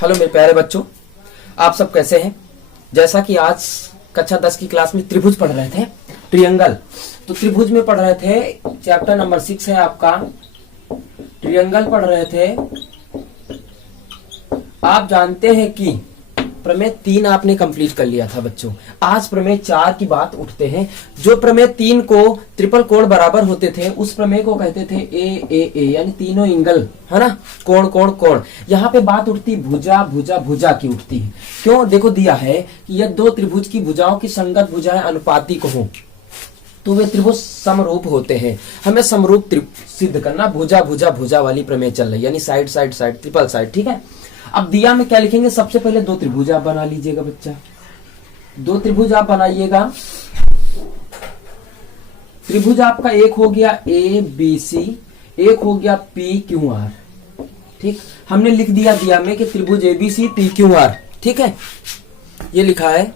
Hello मेरे प्यारे बच्चों, आप सब कैसे हैं। जैसा कि आज कक्षा 10 की क्लास में त्रिभुज पढ़ रहे थे, ट्रियंगल। तो त्रिभुज में पढ़ रहे थे, चैप्टर नंबर 6 है आपका, ट्रियंगल पढ़ रहे थे। आप जानते हैं कि प्रमेय 3 आपने कंप्लीट कर लिया था बच्चों। आज प्रमेय 4 की बात उठते हैं। जो प्रमेय 3 को ट्रिपल कोण बराबर होते थे उस प्रमेय को कहते थे ए यानी तीनों एंगल, है ना, कोण कोण कोण। यहाँ पे बात उठती भुजा भुजा भुजा की उठती है। क्यों? देखो दिया है कि यदि दो त्रिभुज की भुजाओं की संगत भुजाएं अनुपातिक हो तो वे त्रिभुज समरूप होते हैं। हमें समरूप सिद्ध करना, भुजा भुजा भुजा वाली प्रमेय चल रही, यानी side side side, triple side. ठीक है, अब दिया में क्या लिखेंगे? सबसे पहले दो त्रिभुज आप बना लीजिएगा बच्चा। दो त्रिभुज आप बनाइएगा। त्रिभुज आपका एक हो गया ए बी सी, एक हो गया पी क्यू आर। ठीक, हमने लिख दिया में कि त्रिभुज A B C P Q R. ठीक है, ये लिखा है।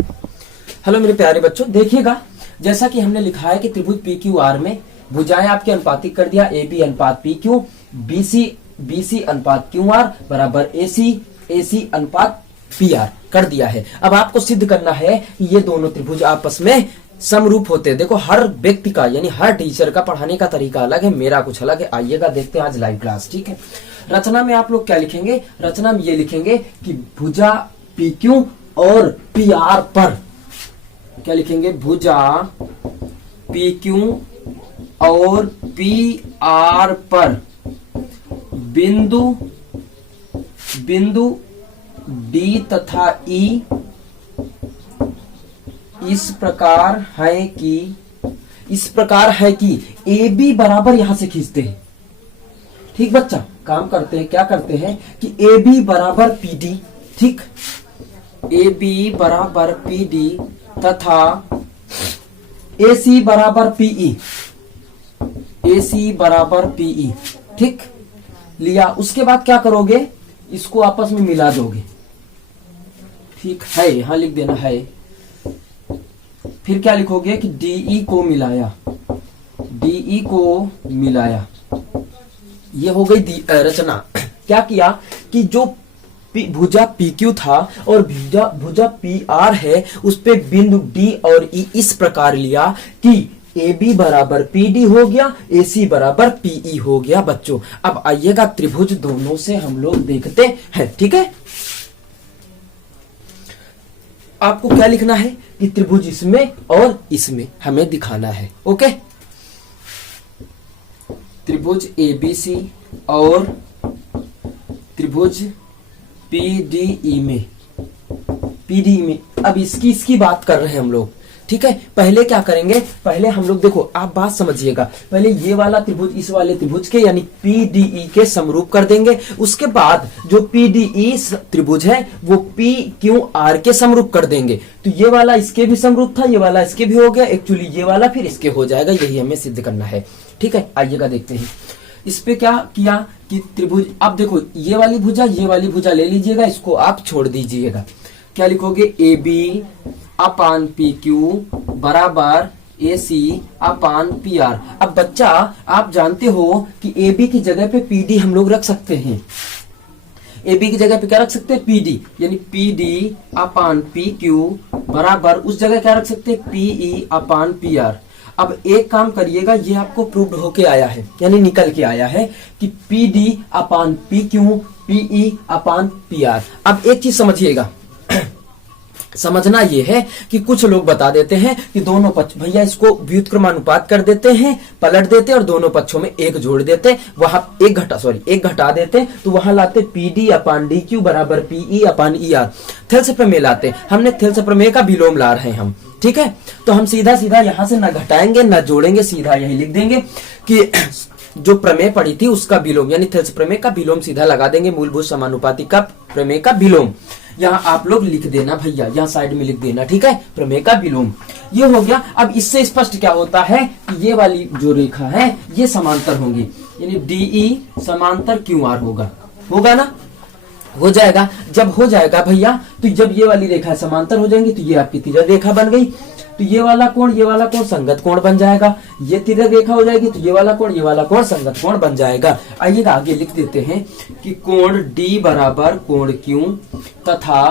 हेलो मेरे प्यारे बच्चों, देखिएगा जैसा कि हमने लिखा है कि त्रिभुज पी क्यू आर में भुजाएं आपके अनुपातिक कर दिया, ए बी अनुपात पी क्यू, बी सी अनुपात क्यू आर बराबर ए सी अनुपात पी आर कर दिया है। अब आपको सिद्ध करना है कि ये दोनों त्रिभुज आपस में समरूप होते हैं। देखो हर व्यक्ति का यानी हर टीचर का पढ़ाने का तरीका अलग है, मेरा कुछ अलग है। आइएगा देखते हैं आज लाइव क्लास। ठीक है, रचना में आप लोग क्या लिखेंगे? रचना में ये लिखेंगे कि भुजा पी क्यू और पी आर पर, क्या लिखेंगे? भुजा पी क्यू और पी आर पर बिंदु डी तथा ई इस प्रकार है कि ए बी बराबर यहां से खींचते हैं। ठीक बच्चा, काम करते हैं, क्या करते हैं कि ए बी बराबर पी डी, ठीक, ए बी बराबर पी डी तथा ए सी बराबर पीई, ए सी बराबर पीई। ठीक लिया, उसके बाद क्या करोगे? इसको आपस में मिला दोगे। ठीक है, यहां लिख देना है। फिर क्या लिखोगे कि डीई को मिलाया, डीई को मिलाया। ये हो गई रचना। क्या किया कि जो भुजा पी क्यू था और भुजा पी आर है, उस पे बिंदु डी और ई इस प्रकार लिया कि ए बी बराबर पी डी हो गया, ए सी बराबर पीई हो गया। बच्चों अब आइएगा त्रिभुज दोनों से हम लोग देखते हैं। ठीक है, आपको क्या लिखना है कि त्रिभुज इसमें और इसमें हमें दिखाना है। ओके, त्रिभुज ए बी सी और त्रिभुज पी डी ई में, अब इसकी बात कर रहे हैं हम लोग। ठीक है, पहले क्या करेंगे? पहले हम लोग देखो, आप बात समझिएगा, पहले ये वाला त्रिभुज इस वाले त्रिभुज के यानी पीडीई के समरूप कर देंगे। उसके बाद जो पीडीई त्रिभुज है वो पी क्यू आर के समरूप कर देंगे। तो ये वाला इसके भी समरूप था, ये वाला इसके भी हो गया, एक्चुअली ये वाला फिर इसके हो जाएगा। यही हमें सिद्ध करना है। ठीक है, आइएगा देखते हैं। इस पे क्या किया कि त्रिभुज, अब देखो ये वाली भुजा ले लीजिएगा, इसको आप छोड़ दीजिएगा। क्या लिखोगे? A B upon P Q बराबर A C upon P R. अब बच्चा आप जानते हो कि ए बी की जगह पे पी डी हम लोग रख सकते हैं। ए बी की जगह पे क्या रख सकते हैं? पी डी, यानी पी डी अपान पी क्यू बराबर उस जगह क्या रख सकते हैं? पीई अपान पी आर। अब एक काम करिएगा, ये आपको प्रूव्ड होके आया है, यानी निकल के आया है कि पी डी अपान पी क्यू पीई अपान पी आर। अब एक चीज समझिएगा, समझना ये है कि कुछ लोग बता देते हैं कि दोनों पक्ष, भैया इसको व्युत्क्रमानुपात कर देते हैं, पलट देते और दोनों पक्षों में एक जोड़ देते, वहां एक घटा देते, तो वहां लाते पी डी अपान डी क्यू बराबर पीई अपान ई आर। थेल्स प्रमेय लाते, हमने थेल्स प्रमेय का विलोम ला रहे हैं हम। ठीक है, तो हम सीधा यहां से न घटाएंगे न जोड़ेंगे, सीधा यही लिख देंगे कि जो प्रमेय पड़ी थी उसका विलोम, यानी थेल्स प्रमेय का विलोम सीधा लगा देंगे, मूलभूत समानुपाती का प्रमेय का विलोम। यहाँ आप लोग लिख देना भैया, यहाँ साइड में लिख देना। ठीक है, प्रमेय का विलोम ये हो गया। अब इससे स्पष्ट क्या होता है कि ये वाली जो रेखा है ये समांतर होंगी, यानी डीई समांतर क्यू आर होगा ना। हो जाएगा। जब हो जाएगा भैया, तो जब ये वाली रेखा समांतर हो जाएंगी तो ये आपकी तिर्यक रेखा बन गई। तो ये वाला कोण संगत कोण बन जाएगा। ये तिर्यक रेखा हो जाएगी तो ये वाला कोण संगत कोण बन जाएगा। आइए आगे लिख देते हैं कि कोण D बराबर कोण Q तथा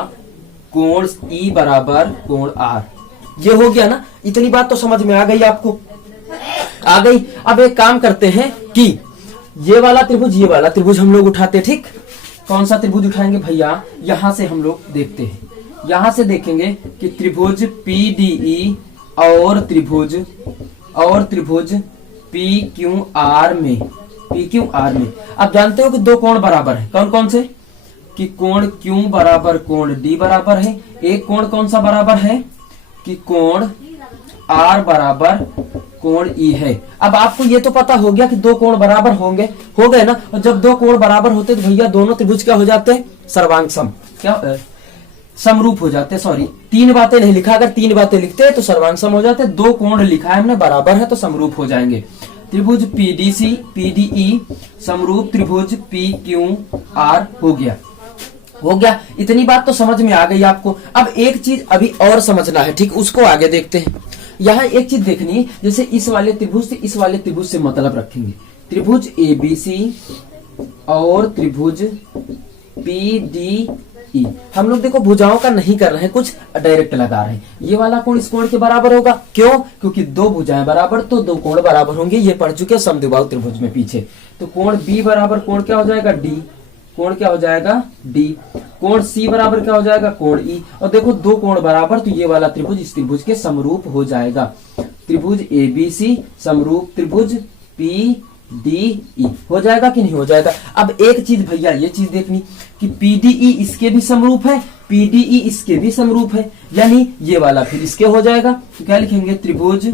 कोण E बराबर कोण R। ये हो गया ना, इतनी बात तो समझ में आ गई आपको, आ गई। अब एक काम करते हैं कि ये वाला त्रिभुज हम लोग उठाते, ठीक। कौन सा त्रिभुज उठाएंगे भैया, यहां से हम लोग देखते हैं। यहां से देखेंगे कि त्रिभुज PDE और त्रिभुज PQR में आप जानते हो कि दो कोण बराबर है। कौन कौन से, कि कोण Q बराबर कोण D बराबर है। एक कोण कौन सा बराबर है, कि कोण R बराबर कोण E है। अब आपको ये तो पता हो गया कि दो कोण बराबर होंगे, हो गए ना। और जब दो कोण बराबर होते तो भैया दोनों त्रिभुज क्या हो जाते हैं, सर्वांग सम, क्या समरूप हो जाते। सॉरी, तीन बातें नहीं लिखा, अगर तीन बातें लिखते हैं तो सर्वांग सम हो जाते। दो कोण लिखा है हमने बराबर है तो समरूप हो जाएंगे। त्रिभुज PDE समरूप त्रिभुज PQR हो गया। इतनी बात तो समझ में आ गई आपको। अब एक चीज अभी और समझना है, ठीक, उसको आगे देखते हैं। यहाँ एक चीज देखनी है, जैसे इस वाले त्रिभुज से मतलब रखेंगे। त्रिभुज ABC और त्रिभुज PDE, हम लोग देखो भुजाओं का नहीं कर रहे हैं, कुछ डायरेक्ट लगा रहे हैं। ये वाला कोण इस कोण के बराबर होगा, क्यों, क्योंकि दो भुजाएं बराबर तो दो कोण बराबर होंगे। ये पढ़ चुके समद्विबाहु त्रिभुज में पीछे। तो कोण B बराबर कोण क्या हो जाएगा, D। कोण क्या हो जाएगा, D। कोण C बराबर क्या हो जाएगा, कोण E। और देखो दो कोण बराबर तो ये वाला त्रिभुज इस त्रिभुज के समरूप हो जाएगा। त्रिभुज ABC समरूप त्रिभुज PDE हो जाएगा कि नहीं हो जाएगा। अब एक चीज भैया ये चीज देखनी कि PDE इसके भी समरूप है, PDE इसके भी समरूप है, यानी ये वाला फिर इसके हो जाएगा। तो क्या लिखेंगे, त्रिभुज,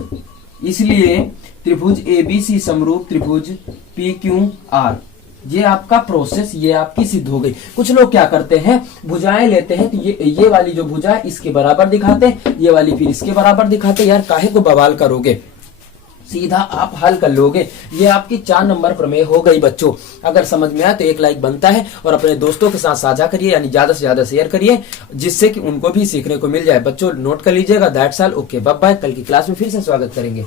इसलिए त्रिभुज ABC समरूप त्रिभुज PQR। ये आपका प्रोसेस, ये आपकी सिद्ध हो गई। कुछ लोग क्या करते हैं, भुजाएं लेते हैं तो ये वाली जो भुजा है इसके बराबर दिखाते हैं, ये वाली फिर इसके बराबर दिखाते हैं। यार काहे को बवाल करोगे, सीधा आप हल कर लोगे। ये आपकी 4 नंबर प्रमेय हो गई बच्चों। अगर समझ में आए तो एक लाइक बनता है और अपने दोस्तों के साथ साझा करिए, यानी ज्यादा से ज्यादा शेयर करिए, जिससे कि उनको भी सीखने को मिल जाए। बच्चों नोट कर लीजिएगा। That's all, okay, bye bye. कल की क्लास में फिर से स्वागत करेंगे।